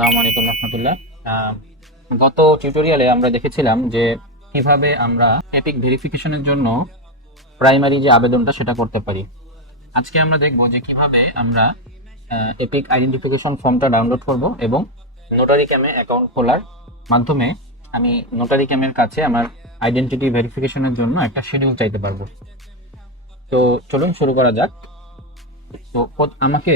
আসসালামু আলাইকুম রহমতুল্লাহ। গত টিউটোরিয়ালে আমরা দেখেছিলাম যে কিভাবে আমরা এপিক ভেরিফিকেশনের জন্য প্রাইমারি যে আবেদনটা সেটা করতে পারি। আজকে আমরা দেখব যে কিভাবে আমরা এপিক আইডেন্টিফিকেশন ফর্মটা ডাউনলোড করব এবং নোটারি ক্যামে অ্যাকাউন্ট খোলার মাধ্যমে আমি নোটারি ক্যামের কাছে আমার আইডেন্টিটি ভেরিফিকেশনের জন্য একটা শিডিউল চাইতে পারবো। তো চলুন শুরু করা যাক। তো আমাকে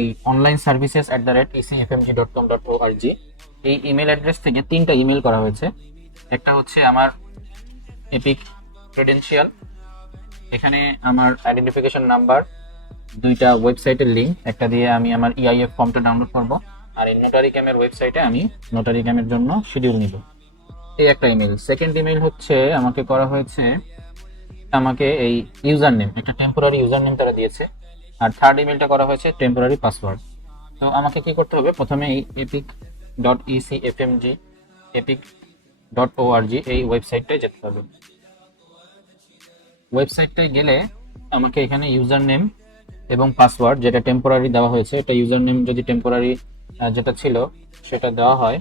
এই অনলাইন সার্ভিসেস @ecfmg.com.org এই ইমেল অ্যাড্রেস থেকে 3টা ইমেল করা হয়েছে। একটা হচ্ছে আমার এপিক ক্রেডেনশিয়াল, এখানে আমার আইডেন্টিফিকেশন নাম্বার, 2টা ওয়েবসাইটের লিঙ্ক, একটা দিয়ে আমি আমার ইআইএফ ফর্মটা ডাউনলোড করব, আর এই নোটারি ক্যামের ওয়েবসাইটে আমি নোটারি ক্যামের জন্য শিডিউল নিব। এই একটা ইমেল। সেকেন্ড ইমেল হচ্ছে আমাকে করা হয়েছে, আমাকে এই ইউজার নেম, একটা টেম্পোরারি ইউজার নেম তারা দিয়েছে, আর থার্ড ইমেলটা করা হয়েছে টেম্পোরারি পাসওয়ার্ড। তো আমাকে কি করতে হবে, প্রথমে এই epic.ecfmg epic.org এই ওয়েবসাইটটায় যেতে হবে। ওয়েবসাইটটায় গেলে আমাকে এখানে ইউজার নেম এবং পাসওয়ার্ড যেটা টেম্পোরারি দেওয়া হয়েছে, এটা ইউজার নেম যদি টেম্পোরারি যেটা ছিল সেটা দেওয়া হয়,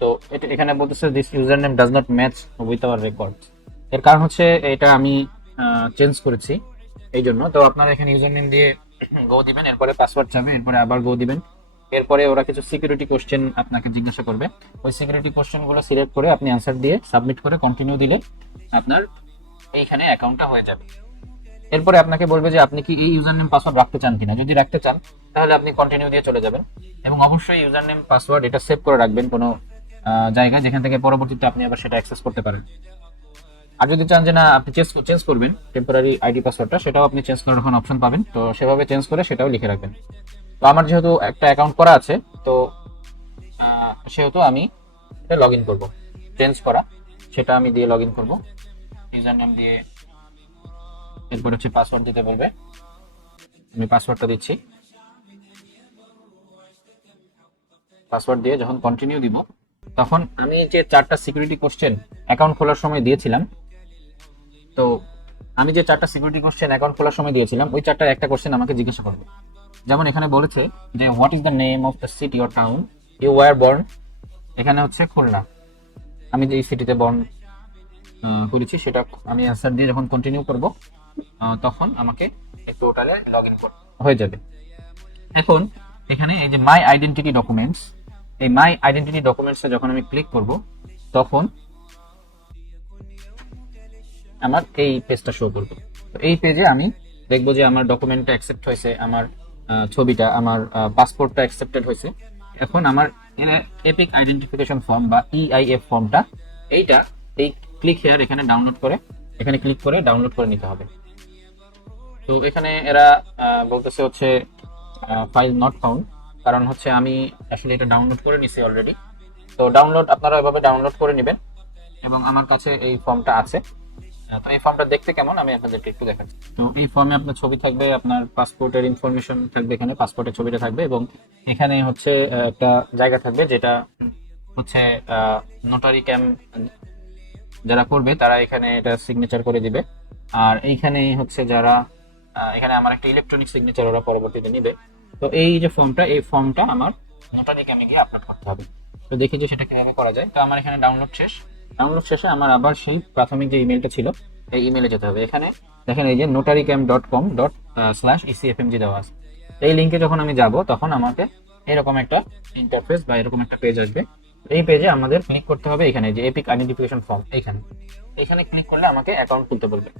তো এটা এখানে বলতেছে this user name does not match with our record. এর কারণ হচ্ছে এটা আমি চেঞ্জ করেছি এই জন্য। তো আপনারা এখানে ইউজার নেম দিয়ে গো দিবেন, এরপরে পাসওয়ার্ড চাবে, এরপরে আবার গো দিবেন, এরপরে ওরা কিছু সিকিউরিটি কোশ্চেন আপনাকে জিজ্ঞাসা করবে। ওই সিকিউরিটি কোশ্চেনগুলো সিলেক্ট করে আপনি অ্যান্সার দিয়ে সাবমিট করে কন্টিনিউ দিলে আপনার এইখানে অ্যাকাউন্টটা হয়ে যাবে। এরপরে আপনাকে বলবে যে আপনি কি এই ইউজার নেম পাসওয়ার্ড রাখতে চান কিনা। যদি রাখতে চান তাহলে আপনি কন্টিনিউ দিয়ে চলে যাবেন, এবং অবশ্যই ইউজার নেম পাসওয়ার্ড এটা সেভ করে রাখবেন কোনো জায়গায়, যেখান থেকে পরবর্তীতে আপনি আবার সেটা অ্যাক্সেস করতে পারেন। আর যদি চান যে না আপনি চেঞ্জ করবেন টেম্পোরারি আইডি পাসওয়ার্ডটা, সেটাও আপনি চেঞ্জ করার এখন অপশন পাবেন, তো সেভাবে চেঞ্জ করে সেটাও লিখে রাখবেন। তো আমার যেহেতু একটা অ্যাকাউন্ট করা আছে, তো সেহেতু আমি এটা লগ ইন করবো। চেঞ্জ করা সেটা আমি দিয়ে লগ ইন করবো, ইউজার নেম দিয়ে, এরপর হচ্ছে পাসওয়ার্ড দিতে বলবে, আমি পাসওয়ার্ডটা দিচ্ছি। পাসওয়ার্ড দিয়ে যখন কন্টিনিউ দিব, তখন আমি যে 4টা সিকিউরিটি কোশ্চেন অ্যাকাউন্ট খোলার সময় দিয়েছিলাম, তো আমি যে 4টা সিকিউরিটি কোশ্চেন অ্যাকাউন্ট খোলার সময় দিয়েছিলাম, ওই 4টার একটা কোশ্চেন আমাকে জিজ্ঞাসা করবে। যেমন এখানে বলেছে যে what is the name of the city or town you were born. এখানে হচ্ছে খুলনা, আমি যে সিটিতে বর্ন করেছি সেটা আমি অ্যান্সার দিয়ে যখন কন্টিনিউ করব, তখন আমাকে এই পোর্টালে লগ ইন হয়ে যাবে। এখন এখানে এই যে মাই আইডেন্টিটি ডকুমেন্টস, এই মাই আইডেন্টিটি ডকুমেন্টসে যখন আমি ক্লিক করব, তখন আমার এই পেজটা শো করবে। তো এই পেজে আমি দেখবো যে আমার ডকুমেন্টটা অ্যাকসেপ্ট হয়েছে, আমার ছবিটা, আমার পাসপোর্টটা অ্যাকসেপ্টেড হয়েছে। এখন আমার এপিক আইডেন্টিফিকেশন ফর্ম বা ইআইএফ ফর্মটা, এইটা এই ক্লিক হেয়ার এখানে ডাউনলোড করে, এখানে ক্লিক করে ডাউনলোড করে নিতে হবে। তো এখানে এরা বলতেছে হচ্ছে ফাইল নট ফাউন্ড, কারণ হচ্ছে আমি আসলে এটা ডাউনলোড করে নিছি অলরেডি। তো ডাউনলোড আপনারা এভাবে ডাউনলোড করে নেবেন, এবং আমার কাছে এই ফর্মটা আছে। তো এই ফর্মটা দেখতে কেমন আমি আপনাদেরকে একটু দেখাচ্ছি। তো এই ফর্মে আপনার ছবি থাকবে, আপনার পাসপোর্টের ইনফরমেশন থাকবে, এখানে পাসপোর্টের ছবিটা থাকবে, এবং এখানে হচ্ছে একটা জায়গা থাকবে যেটা হচ্ছে নোটারি ক্যাম যারা করবে তারা এখানে এটা সিগনেচার করে দিবে। আর এইখানে হচ্ছে যারা এখানে আমার একটা ইলেকট্রনিক সিগনেচার ওরা পরবর্তীতে নিবে। তো এই যে ফর্মটা, এই ফর্মটা আমার নোটারি ক্যামে গিয়ে আপলোড করতে হবে। তো দেখি যে সেটা কিভাবে করা যায়। তো আমার এখানে ডাউনলোড শেষ। ডাউনলোড শেষে আমার আবার সেই প্রাথমিক যে ইমেলটা ছিল এই ইমেলে যেতে হবে। এখানে দেখেন এই যে notarycam.com/ecfmg দেওয়া আছে। এই লিঙ্কে যখন আমি যাব, তখন আমাকে এরকম একটা ইন্টারফেস বা এরকম একটা পেজ আসবে। এই পেজে আমাদের ক্লিক করতে হবে, এখানে যে এপিক আইডেন্টিফিকেশন ফর্ম, এখানে ক্লিক করলে আমাকে অ্যাকাউন্ট খুলতে বলবে।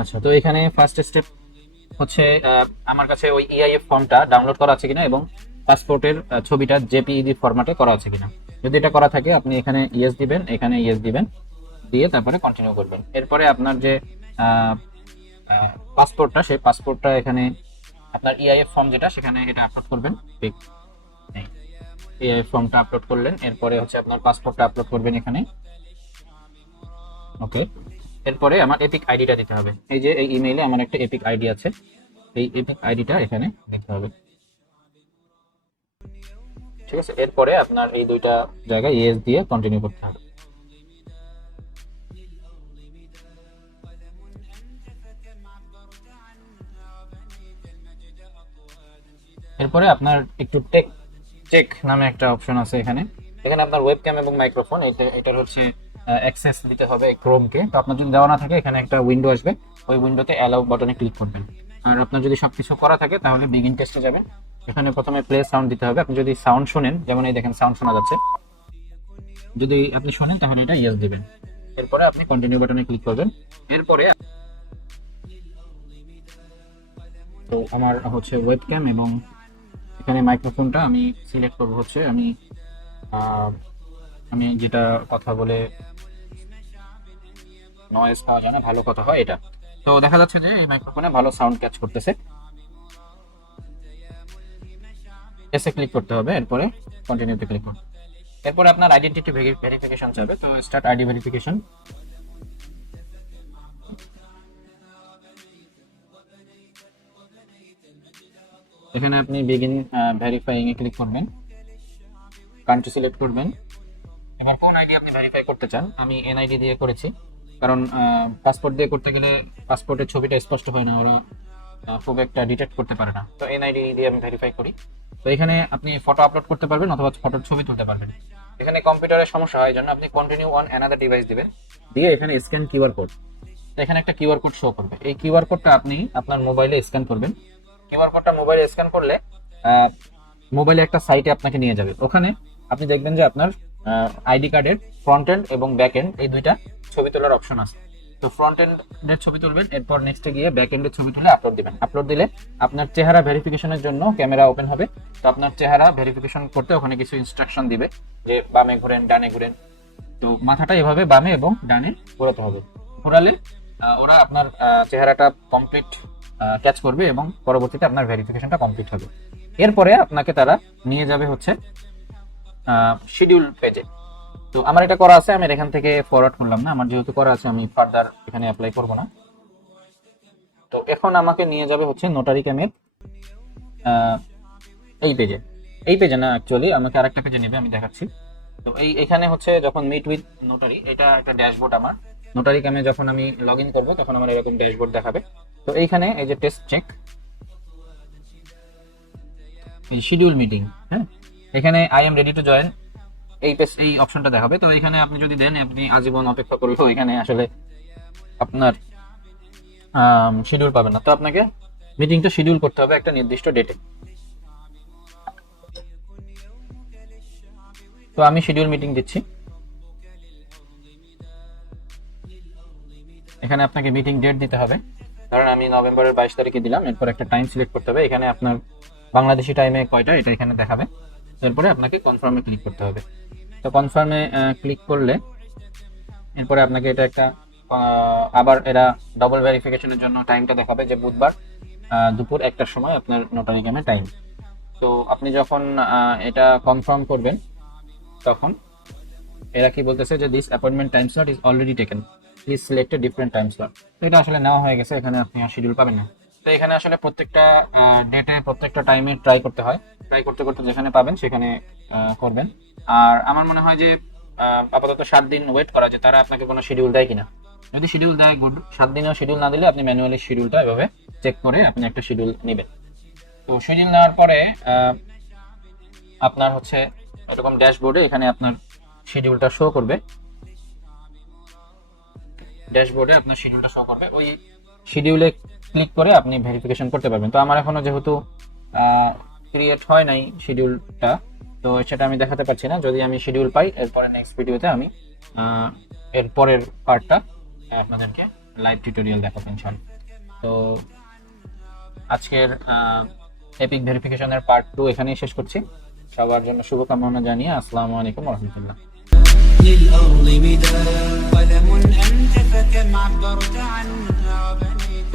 আচ্ছা, তো এখানে ফার্স্ট স্টেপ হচ্ছে আমার কাছে ওই ইআইএফ ফর্মটা ডাউনলোড করা আছে কিনা, এবং পাসপোর্টের ছবিটা জেপিইজি ফরম্যাটে করা আছে কিনা। যদি এটা করা থাকে আপনি এখানে ইয়েস দিবেন, এখানে ইয়েস দিবেন, দিয়ে তারপরে কন্টিনিউ করবেন। এরপরে আপনার যে পাসপোর্টটা, সেই পাসপোর্টটা এখানে আপনার ইআইএফ ফর্ম যেটা, সেখানে এটা আপলোড করবেন। ইআইএফ ফর্মটা আপলোড করলেন, এরপরে হচ্ছে আপনার পাসপোর্টটা আপলোড করবেন এখানে। ওকে, এরপরে আমার এপিক আইডিটা দিতে হবে। এই যে এই ইমেইলে আমার একটা এপিক আইডি আছে, এই এপিক আইডিটা এখানে দিতে হবে। ঠিক আছে, এরপরে আপনার এই 2টা জায়গায় ইয়েস দিয়ে কন্টিনিউ করতে হবে। এরপরে আপনার একটু চেক নামে একটা অপশন আছে এখানে। এখানে আপনার ওয়েবক্যাম এবং মাইক্রোফোন এটার হচ্ছে অ্যাক্সেস দিতে হবে ক্রোমকে। তো আপনার যদি দেওয়া না থাকে এখানে একটা উইন্ডো আসবে, ওই উইন্ডোতে অ্যালাউ বাটনে ক্লিক করবেন। আর আপনার যদি সবকিছু করা থাকে তাহলে বিগিন টেস্টে যাবেন। এখানে প্রথমে প্লে সাউন্ড দিতে হবে। আপনি যদি সাউন্ড শোনেন, যেমন এই দেখেন সাউন্ড শোনা যাচ্ছে, যদি আপনি শোনেন তাহলে এটা ইয়েস দিবেন। এরপরে আপনি কন্টিনিউ বাটনে ক্লিক করবেন। এরপরে তো আমার হচ্ছে ওয়েবক্যাম এবং এখানে মাইক্রোফোনটা আমি সিলেক্ট করব হচ্ছে আমি যেটা কথা বলে নয়েজ পাওয়া যায় না, ভালো কথা হয় এটা। তো দেখা যাচ্ছে যে এই মাইক্রোফোনে ভালো সাউন্ড ক্যাচ করতেছে। এসে ক্লিক করতে হবে, এরপরে কন্টিনিউতে ক্লিক করুন। এরপরে আপনার আইডেন্টিটি ভেরিফিকেশন চাবে, তো স্টার্ট আইডি ভেরিফিকেশন। এখানে আপনি বিগিন ভেরিফাইং এ ক্লিক করবেন, কান্ট্রি সিলেক্ট করবেন। এবার কোন আইডি আপনি ভেরিফাই করতে চান, আমি এনআইডি দিয়ে করেছি, কারণ পাসপোর্ট দিয়ে করতে গেলে পাসপোর্টের ছবিটা স্পষ্ট হয় না, ওরা খুব একটা ডিটেক্ট করতে পারে না। তো এনআইডি দিয়ে আমি ভেরিফাই করি। তো এখানে আপনি ফটো আপলোড করতে পারবেন অথবা ফটোর ছবি তুলতে পারবেন। এখানে কম্পিউটারের সমস্যা হয়, এই জন্য আপনি কন্টিনিউ অন অ্যানাদার ডিভাইস দিবেন, দিয়ে এখানে স্ক্যান কিউআর কোড। এখানে একটা কিউআর কোড শো করবে, এই কিউআর কোডটা আপনি আপনার মোবাইলে স্ক্যান করবেন। কিউআর কোডটা মোবাইলে স্ক্যান করলে মোবাইলে একটা সাইটে আপনাকে নিয়ে যাবে। ওখানে আপনি দেখবেন যে আপনার আইডি কার্ডের ফ্রন্ট এন্ড এবং ব্যাক এন্ড এই দুইটা ছবি তোলার অপশন আছে। তো ফ্রন্ট এন্ডের ছবি তুলবেন, এরপর নেক্সটে গিয়ে ব্যাক এন্ডের ছবি তুলে আপলোড দিবেন। আপলোড দিলে আপনার চেহারা ভেরিফিকেশনের জন্য ক্যামেরা ওপেন হবে। তো আপনার চেহারা ভেরিফিকেশন করতে ওখানে কিছু ইনস্ট্রাকশন দিবে যে বামে ঘুরেন, ডানে ঘুরেন। তো মাথাটা এভাবে বামে এবং ডানে ঘোরাতে হবে। ঘোরালে ওরা আপনার চেহারাটা কমপ্লিট ক্যাচ করবে এবং পরবর্তীতে আপনার ভেরিফিকেশনটা কমপ্লিট হবে। এরপরে আপনাকে তারা নিয়ে যাবে হচ্ছে শিডিউল পেজে। তো আমার এটা করা আছে, আমি এখান থেকে ফরওয়ার্ড করলাম না, আমার যেহেতু করা আছে আমি ফার্দার এখানে অ্যাপ্লাই করব না। তো এখন আমাকে নিয়ে যাবে হচ্ছে নোটারি ক্যামের এই পেজে না, অ্যাকচুয়ালি আমাকে আরেকটা পেজে নেবে, আমি দেখাচ্ছি। তো এখানে হচ্ছে যখন মিট উইথ নোটারি, এটা একটা ড্যাশবোর্ড। আমার নোটারি ক্যামে যখন আমি লগ ইন করবো তখন আমার এরকম ড্যাশবোর্ড দেখাবে। তো এইখানে এই যে টেস্ট চেক, এই শিডিউল মিটিং, হ্যাঁ, এখানে I am ready to join এই অপশনটা দেখাবে। তো এখানে আপনি যদি দেন, আপনি আজীবন অপেক্ষা করলেও এখানে আসলে আপনার শিডিউল পাবেন না। তো আপনাকে মিটিংটা শিডিউল করতে হবে একটা নির্দিষ্ট ডেটে। তো আমি শিডিউল মিটিং দিচ্ছি। এখানে আপনাকে মিটিং ডেট দিতে হবে, ধরেন আমি নভেম্বরের 22 তারিখে দিলাম। এরপর একটা টাইম সিলেক্ট করতে হবে, এখানে আপনার বাংলাদেশি টাইমে কয়টা এটা এখানে দেখাবে। এরপরে আপনাকে কনফার্মে ক্লিক করতে হবে। তো কনফার্মে ক্লিক করলে এরপরে আপনাকে এটা একটা আবার এরা ডবল ভেরিফিকেশনের জন্য টাইমটা দেখাবে যে বুধবার দুপুর 1টার সময় আপনার নোটারি ক্যামের টাইম। তো আপনি যখন এটা কনফার্ম করবেন তখন এরা কি বলতেছে যে this appointment time slot is already taken, please select a different time slot. তো এটা আসলে নেওয়া হয়ে গেছে, এখানে আপনি আর শিডিউল পাবেন না। তো এখানে আসলে প্রত্যেকটা ডেটে প্রত্যেকটা টাইমে ট্রাই করতে হয়, ট্রাই করতে করতে যেখানে পাবেন সেখানে করবেন। আর আমার মনে হয় যে আপাতত 7 দিন ওয়েট করা, যে তারা আপনাকে কোনো শিডিউল দেয় কিনা। যদি শিডিউল দেয় গুড, 7 দিনেও শিডিউল না দিলে আপনি ম্যানুয়ালি শিডিউলটা এভাবে চেক করে আপনি একটা শিডিউল নেবেন। তো শিডিউল নেওয়ার পরে আপনার হচ্ছে এরকম ড্যাশবোর্ডে এখানে আপনার শিডিউলটা শো করবে। ড্যাশবোর্ডে আপনার শিডিউলটা শো করবে, ওই শিডিউলে ক্লিক করে আপনি ভেরিফিকেশন করতে পারবেন। তো আমার এখনো যেহেতু ক্রিয়েট হয় নাই শিডিউলটা, তো সেটা আমি দেখাতে পারছি না। যদি আমি শিডিউল পাই এরপরে নেক্সট ভিডিওতে আমি এর পরের পার্টটা আপনাদেরকে লাইভ টিউটোরিয়াল দেখাবো ইনশাআল্লাহ। তো আজকের এপিক ভেরিফিকেশনের পার্ট 2 এখানেই শেষ করছি। সবার জন্য শুভকামনা জানিয়ে আসসালামু আলাইকুম ওয়া রাহমাতুল্লাহ। للأرض مداد قلم أنت فكم عبرت عنها بنيت